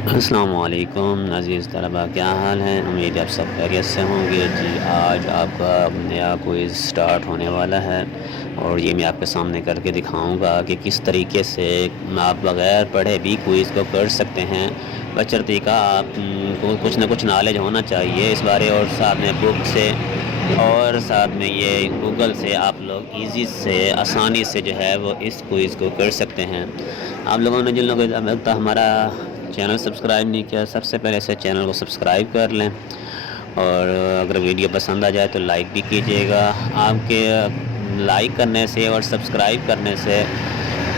السلام علیکم عزیز طلباء، کیا حال ہے؟ امید ہے آپ سب خیریت سے ہوں گے۔ جی آج آپ کا نیا کوئز سٹارٹ ہونے والا ہے اور یہ میں آپ کے سامنے کر کے دکھاؤں گا کہ کس طریقے سے آپ بغیر پڑھے بھی کوئز کو کر سکتے ہیں۔ بشرطیکہ کا آپ کو کچھ نہ کچھ نالج ہونا چاہیے اس بارے، اور ساتھ میں بک سے اور ساتھ میں یہ گوگل سے آپ لوگ ایزی سے آسانی سے جو ہے وہ اس کوئز کو کر سکتے ہیں۔ آپ لوگوں نے جن لوگوں کو اب تک ہمارا چینل سبسکرائب نہیں کیا، سب سے پہلے سے چینل کو سبسکرائب کر لیں، اور اگر ویڈیو پسند آ جائے تو لائک بھی کیجیے گا۔ آپ کے لائک کرنے سے اور سبسکرائب کرنے سے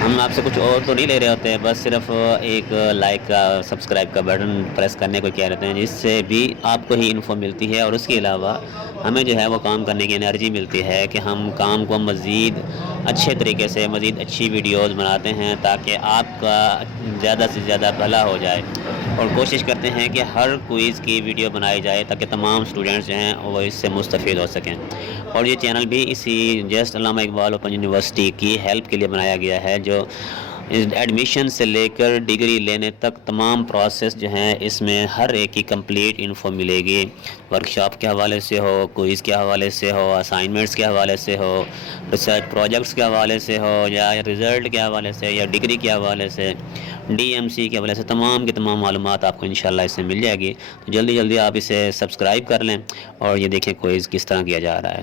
ہم آپ سے کچھ اور تو نہیں لے رہے ہوتے ہیں، بس صرف ایک لائک کا سبسکرائب کا بٹن پریس کرنے کو کہہ رہتے ہیں، جس سے بھی آپ کو ہی انفو ملتی ہے، اور اس کے علاوہ ہمیں جو ہے وہ کام کرنے کی انرجی ملتی ہے کہ ہم کام کو مزید اچھے طریقے سے، مزید اچھی ویڈیوز بناتے ہیں تاکہ آپ کا زیادہ سے زیادہ بھلا ہو جائے، اور کوشش کرتے ہیں کہ ہر کوئز کی ویڈیو بنائی جائے تاکہ تمام اسٹوڈنٹس جو ہیں وہ اس سے مستفید ہو سکیں۔ اور یہ چینل بھی اسی جسٹ علامہ اقبال اوپن یونیورسٹی کی ہیلپ کے لیے بنایا گیا ہے، جو ایڈمیشن سے لے کر ڈگری لینے تک تمام پروسیس جو ہیں اس میں ہر ایک کی کمپلیٹ انفو ملے گی۔ ورکشاپ کے حوالے سے ہو، کوئز کے حوالے سے ہو، اسائنمنٹس کے حوالے سے ہو، ریسرچ پروجیکٹس کے حوالے سے ہو، یا رزلٹ کے حوالے سے، یا ڈگری کے حوالے سے، ڈی ایم سی کے حوالے سے، تمام کی تمام معلومات آپ کو انشاءاللہ اس سے مل جائے گی۔ تو جلدی جلدی آپ اسے سبسکرائب کر لیں، اور یہ دیکھیں کوئز کس طرح کیا جا رہا ہے۔